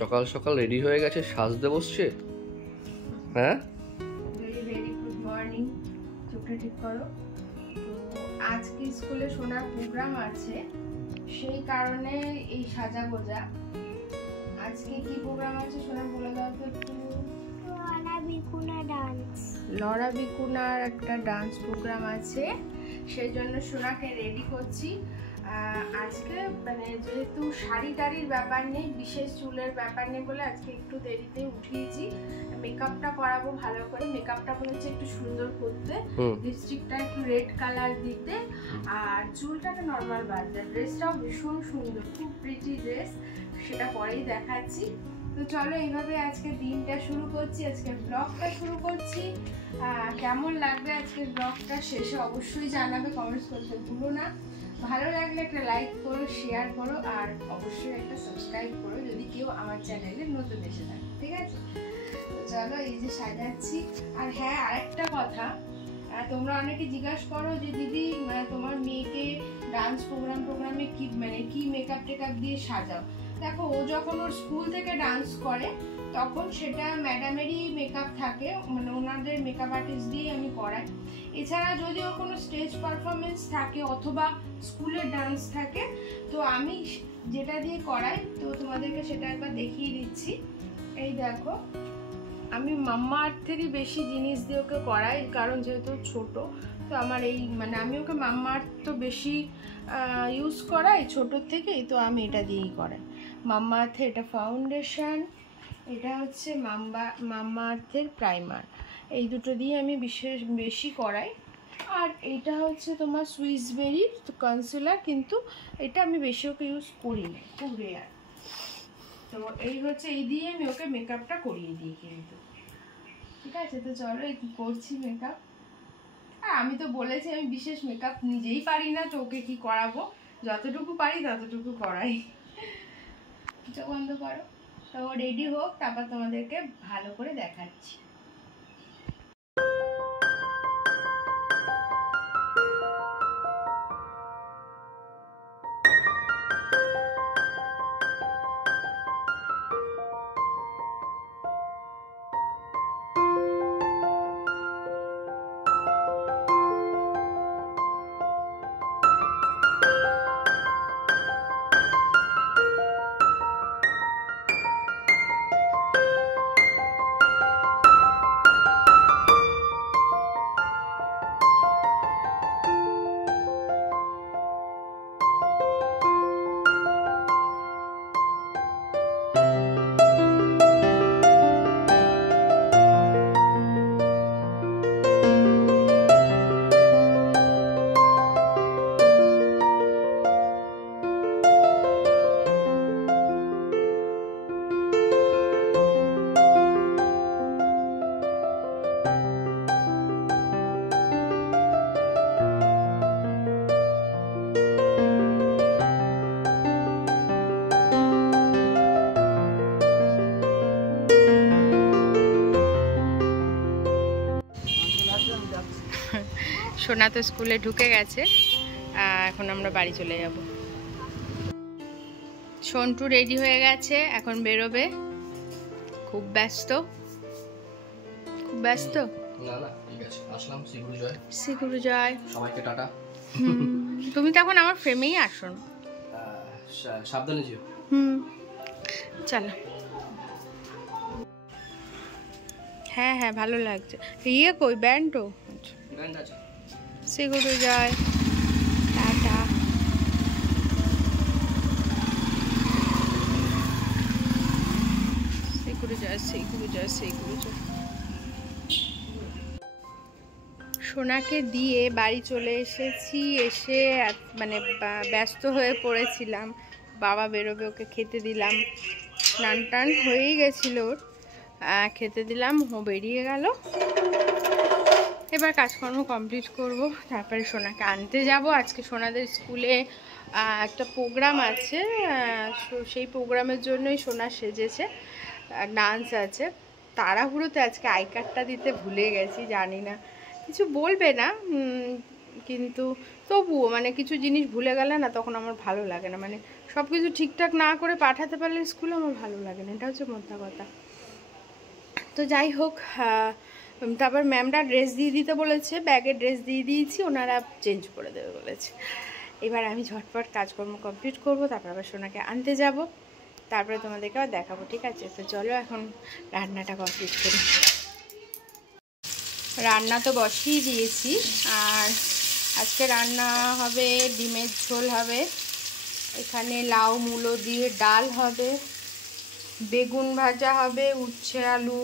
সকাল সকাল রেডি হয়ে গেছে, সাজতে বসছে। হ্যাঁ, ভেরি ভেরি গুড মর্নিং। চোখটা ঠিক করো। তো আজকে স্কুলে শোনার প্রোগ্রাম আছে, সেই কারণে এই সাজা গোজা। আজকে কি প্রোগ্রাম আছে শোনা, বলে দাও তো একটু। লরা বিকুনার একটা ডান্স প্রোগ্রাম আছে, সেই জন্য সোনাকে রেডি করছি। আজকে মানে যেহেতু শাড়ি টাড়ির ব্যাপার নেই, বিশেষ চুলের ব্যাপার নেই বলে আজকে একটু দেরিতে উঠিয়েছি। মেকআপটা করাবো ভালো করে, মেকআপটা বলেছে একটু সুন্দর করতে, লিপস্টিকটা একটু রেড কালার দিতে, আর চুলটাকে নর্মাল বাঁধতে। ড্রেসটাও ভীষণ সুন্দর, খুব প্রিটি ড্রেস, সেটা পরেই দেখাচ্ছি। তো চলো এইভাবে আজকে দিনটা শুরু করছি, আজকে ব্লগটা শুরু করছি। কেমন লাগবে আজকে ব্লগটা শেষে অবশ্যই জানাবে, কমেন্টস করতে ভুলো না। ভালো লাগলে একটা লাইক করো, শেয়ার করো, আর অবশ্যই একটা সাবস্ক্রাইব করো যদি কেউ আমার চ্যানেলে নতুন এসে থাকে, ঠিক আছে? তো চলো এই যে সাজাচ্ছি। আর হ্যাঁ, আরেকটা কথা, তোমরা অনেকে জিজ্ঞাসা করো যে দিদি তোমার মেয়েকে ডান্স প্রোগ্রামে কি মেকআপ টেকআপ দিয়ে সাজাও। দেখো, ও যখন ওর স্কুল থেকে ডান্স করে তখন সেটা ম্যাডামেরই মেকআপ থাকে, মানে ওনাদের মেকআপ আর্টিস্ট দিয়ে আমি করাই। এছাড়া যদি ওর কোনো স্টেজ পারফরমেন্স থাকে অথবা স্কুলের ডান্স থাকে, তো আমি যেটা দিয়ে করাই, তো তোমাদেরকে সেটা একবার দেখিয়ে দিচ্ছি। এই দেখো, আমি মাম্মা আর্থেরই বেশি জিনিস দিয়ে ওকে করাই, কারণ যেহেতু ছোট, তো আমার এই মানে আমি ওকে মাম্মা আর্থ তো বেশি ইউজ করাই ছোটোর থেকেই, তো আমি এটা দিয়েই করাই। মাম্মা আর্থের এটা ফাউন্ডেশন, এটা হচ্ছে মাম্মা আর্থের প্রাইমার, এই দুটো দিয়ে আমি বেশি করাই। আর এটা হচ্ছে তোমার সুইসবেরির কনসিলার, কিন্তু এটা আমি বেশি ওকে ইউজ করি না, খুব রেয়ার। তো এই হচ্ছে, এই দিয়ে আমি ওকে মেকআপটা করিয়ে দিই কিন্তু, ঠিক আছে? তো চলো এই করছি মেকআপ। আর আমি তো বলেছি আমি বিশেষ মেকআপ নিজেই পারি না, তো ওকে কি করাবো, যতটুকু পারি ততটুকু করাই। চোখ বন্ধ করো। তো রেডি হোক, তারপর তোমাদেরকে ভালো করে দেখাচ্ছি। সোনা তো স্কুলে ঢুকে গেছে, এখন আমরা বাড়ি চলে যাব। সন্টু রেডি হয়ে গেছে, এখন বেরোবে। খুব ব্যস্ত, খুব ব্যস্ত। না না ঠিক আছে, আসলাম। শ্রীগুরু জয়। শ্রীগুরু জয়। সবাইকে টাটা। তুমি তো এখন আমার ফ্রেমেই আসো না। সাবধানে যেও। চলো। হ্যাঁ হ্যাঁ, ভালো লাগছে। ইয়ে কই ব্যান্ডও? ব্যান্ড আছে। শ্রীগুরু জয়, টাটা। শ্রীগুরু জয়, শ্রীগুরু জয়, শ্রীগুরু জয়। সোনাকে দিয়ে বাড়ি চলে এসেছি, এসে মানে ব্যস্ত হয়ে পড়েছিলাম। বাবা বেরোবে, ওকে খেতে দিলাম। স্নান টান হয়েই গেছিল ওর, খেতে দিলাম, ও বেরিয়ে গেল। এবার কাজকর্ম কমপ্লিট করব, তারপরে সোনাকে আনতে যাব। আজকে সোনাদের স্কুলে একটা প্রোগ্রাম আছে, সেই প্রোগ্রামের জন্যই সোনা সেজেছে, ডান্স আছে। তাড়াহুড়োতে আজকে আই কার্ডটা দিতে ভুলে গেছি, জানি না কিছু বলবে না, কিন্তু তবুও মানে কিছু জিনিস ভুলে গেলে না তখন আমার ভালো লাগে না, মানে সব কিছু ঠিকঠাক না করে পাঠাতে পারলে স্কুলে আমার ভালো লাগে না, এটা হচ্ছে মোদ্দা কথা। তো যাই হোক, তারপর ম্যামরা ড্রেস দিয়ে দিতে বলেছে, ব্যাগের ড্রেস দিয়ে দিয়েছি, ওনারা চেঞ্জ করে দেবে বলেছে। এবার আমি ঝটপট কাজকর্ম কমপ্লিট করব, তারপর আবার সোনাকে আনতে যাব, তারপরে তোমাদেরকে আবার দেখাবো, ঠিক আছে? তো চলো এখন রান্নাটা কমপ্লিট করি। রান্না তো বসিয়ে দিয়েছি, আর আজকে রান্না হবে ডিমের ঝোল হবে, এখানে লাউ মূলো দিয়ে ডাল হবে, বেগুন ভাজা হবে, উচ্ছে আলু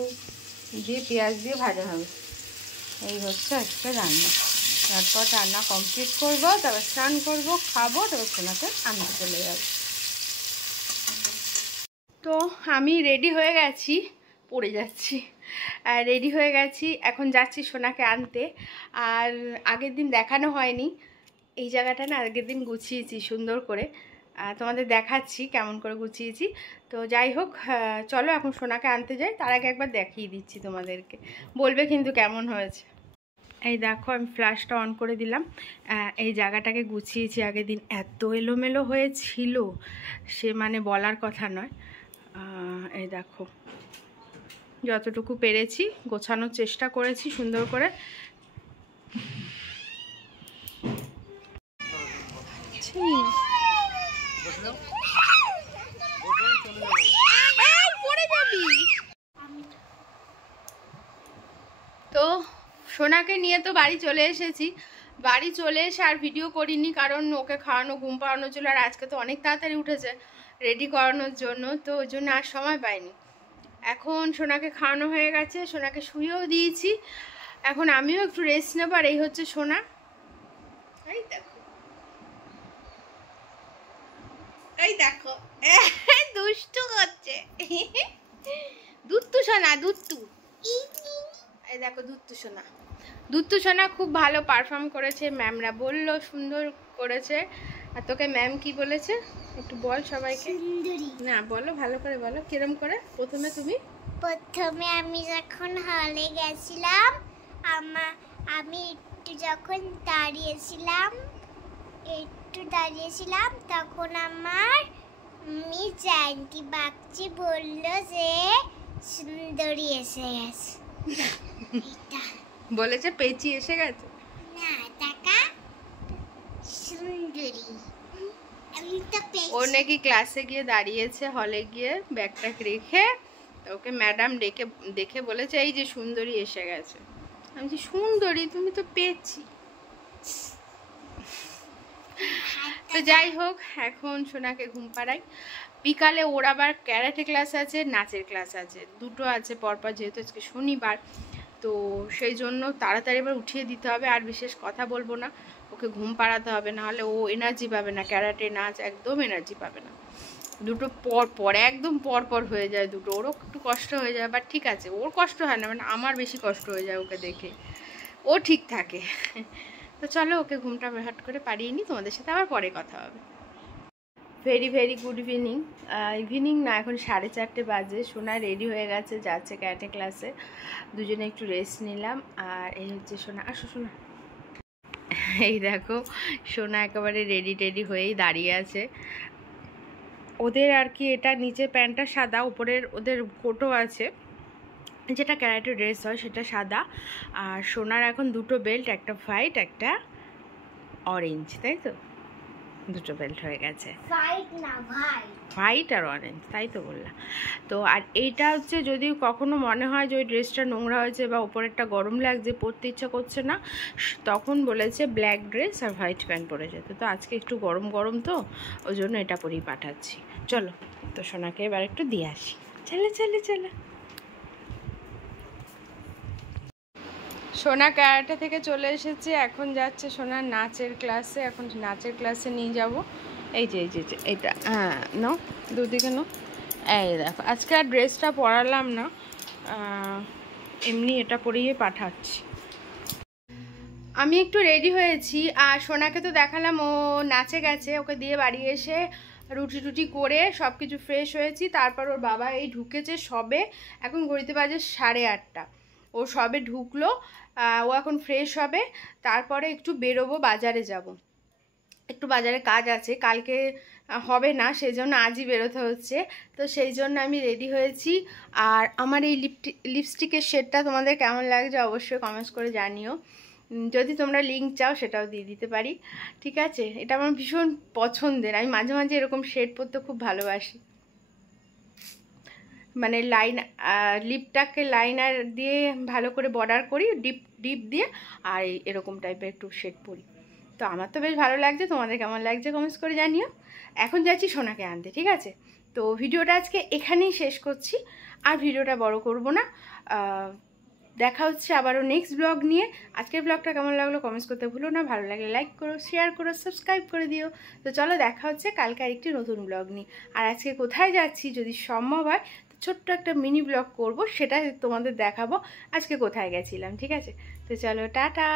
দিয়ে পেঁয়াজ দিয়ে ভাজা হবে। এই হচ্ছে আজকে রান্না। তারপর রান্না কমপ্লিট করবো, তারপর স্নান করবো, খাবো, তারপর সোনাকে আনতে চলে যাবো। তো আমি রেডি হয়ে গেছি, পড়ে যাচ্ছি, রেডি হয়ে গেছি, এখন যাচ্ছি সোনাকে আনতে। আর আগের দিন দেখানো হয়নি, এই জায়গাটা না আগের দিন গুছিয়েছি সুন্দর করে, তোমাদের দেখাচ্ছি কেমন করে গুছিয়েছি। তো যাই হোক, চলো এখন সোনাকে আনতে যাই, তার আগে একবার দেখিয়ে দিচ্ছি তোমাদেরকে, বলবে কিন্তু কেমন হয়েছে। এই দেখো আমি ফ্ল্যাশটা অন করে দিলাম, এই জায়গাটাকে গুছিয়েছি আগের দিন, এত এলোমেলো হয়েছিল সে মানে বলার কথা নয়। এই দেখো যতটুকু পেরেছি গোছানোর চেষ্টা করেছি সুন্দর করে। তো সোনাকে নিয়ে তো বাড়ি চলে এসেছি, বাড়ি চলে এসে আর ভিডিও করিনি, কারণ ওকে খাওয়ানো ঘুম পাড়ানো ছিল, আর আজকে তো অনেক তাড়াতাড়ি উঠেছে রেডি করানোর জন্য, তো ওই জন্য আর সময় পাইনি। এখন সোনাকে খাওয়ানো হয়ে গেছে, সোনাকে শুয়েও দিয়েছি, এখন আমিও একটু রেস্ট নেবো। আর এই হচ্ছে সোনা, এই দেখো, এই দেখো দুষ্টু করছে, দুত্তু সোনা, দুত্তু, এই দেখো দুত্তু সোনা। দুত্তু সোনা খুব ভালো পারফর্ম করেছে, ম্যামরা বললো সুন্দর করেছে। আর তোকে ম্যাম কি বলেছে একটু বল সবাইকে। না বলো, ভালো করে বলো, কিরম করে। প্রথমে আমি যখন হলে গেছিলাম, আমি যখন দাঁড়িয়েছিলাম তখন আমার মিস জায়ন্তী বাগচি বলল যে সুন্দরী এসে গেছে। বলেছে পেঁচি এসে গেছে না, টাকা সুন্দরী। ও নাকি ক্লাসে গিয়ে দাঁড়িয়েছে, হলে গিয়ে ব্যাগটা রেখে, ওকে ম্যাডাম দেখে বলেছে এই যে সুন্দরী এসে গেছে। আমি বলছি সুন্দরী, তুমি তো পেয়েছি। তো যাই হোক, এখন সোনাকে ঘুম পাড়াই, বিকালে ওর আবার ক্যারাটে ক্লাস আছে, নাচের ক্লাস আছে, দুটো আছে পরপর, যেহেতু আজকে শনিবার, তো সেই জন্য তাড়াতাড়ি এবার উঠিয়ে দিতে হবে। আর বিশেষ কথা বলবো না, ওকে ঘুম পাড়াতে হবে, নাহলে ও এনার্জি পাবে না, ক্যারাটে নাচ একদম এনার্জি পাবে না। দুটো পর একদম পর হয়ে যায় দুটো, ওরও একটু কষ্ট হয়ে যায়, বাট ঠিক আছে, ওর কষ্ট হয় না, মানে আমার বেশি কষ্ট হয়ে যায় ওকে দেখে, ও ঠিক থাকে। তো চলো ওকে ঘুমটা হাট করে পারিয়ে নিই, তোমাদের সাথে আবার পরে কথা হবে। ভেরি গুড ইভিনিং না, এখন 4:30 বাজে, সোনা রেডি হয়ে গেছে, যাচ্ছে ক্যারাটে ক্লাসে, দুজনে একটু রেস্ট নিলাম। আর এই হচ্ছে সোনা, আসো সোনা, এই দেখো সোনা একেবারে রেডি হয়েই দাঁড়িয়ে আছে। ওদের আর কি এটা নিচে প্যান্টটা সাদা, উপরের ওদের কোটও আছে, যেটা ক্যারাটে ড্রেস হয় সেটা সাদা। আর সোনার এখন দুটো বেল্ট, একটা হোয়াইট একটা অরেঞ্জ, তাই তো দুটো বেল্ট হয়ে গেছে, হোয়াইট আর অরেঞ্জ, তাই তো বললাম। তো আর এইটা হচ্ছে যদি কখনো মনে হয় যে ওই ড্রেসটা নোংরা হয়েছে বা ওপরেরটা গরম লাগছে, পরতে ইচ্ছা করছে না, তখন বলেছে ব্ল্যাক ড্রেস আর হোয়াইট প্যান্ট পরে যেতে। তো আজকে একটু গরম তো, ওই জন্য এটা পরেই পাঠাচ্ছি। চলো তো সোনাকে এবার একটু দিয়ে আসি, চলে। সোনা ক্যারাটে থেকে চলে এসেছে, এখন যাচ্ছে সোনার নাচের ক্লাসে, এখন নাচের ক্লাসে নিয়ে যাব। এই যে এইটা, হ্যাঁ নাও, দুদিকে নাও। এই দেখো আজকে আর ড্রেসটা পরালাম না, এমনি এটা পরিয়ে পাঠাচ্ছি। আমি একটু রেডি হয়েছি, আর সোনাকে তো দেখালাম ও নাচে গেছে, ওকে দিয়ে বাড়ি এসে রুটি করে সব কিছু ফ্রেশ হয়েছি। তারপর ওর বাবা এই ঢুকেছে সবে, এখন ঘড়িতে বাজে 8:30, ও সবে ঢুকলো, ও এখন ফ্রেশ হবে, তারপরে একটু বেরোবো, বাজারে যাব, একটু বাজারে কাজ আছে। কালকে হবে না, সেই জন্য আজই বেরোতে হচ্ছে। তো সেই জন্য আমি রেডি হয়েছি। আর আমার এই লিপস্টিকের শেডটা তোমাদের কেমন লাগছে অবশ্যই কমেন্টস করে জানিও। যদি তোমরা লিঙ্ক চাও সেটাও দিয়ে দিতে পারি, ঠিক আছে? এটা আমার ভীষণ পছন্দের, আমি মাঝে মাঝে এরকম শেড পরতে খুব ভালোবাসি। মানে লিপটাকে লাইনার দিয়ে ভালো করে বর্ডার করি, ডিপ দিয়ে, আর এরকম টাইপের একটু শেড পরি। তো আমার তো বেশ ভালো লাগছে, তোমাদের কেমন লাগছে কমেন্টস করে জানিও। এখন যাচ্ছি সোনাকে আনতে, ঠিক আছে? তো ভিডিওটা আজকে এখানেই শেষ করছি, আর ভিডিওটা বড় করব না। দেখা হচ্ছে আবারও নেক্সট ব্লগ নিয়ে। আজকের ব্লগটা কেমন লাগলো কমেন্টস করতে ভুলো না, ভালো লাগলে লাইক করো, শেয়ার করো, সাবস্ক্রাইব করে দিও। তো চলো দেখা হচ্ছে কালকে আরেকটি নতুন ব্লগ নিয়ে। আর আজকে কোথায় যাচ্ছি যদি সম্ভব হয় তো ছোট্ট একটা মিনি ব্লগ করব, সেটা তোমাদের দেখাবো আজকে কোথায় গেছিলাম, ঠিক আছে? তো চলো টাটা।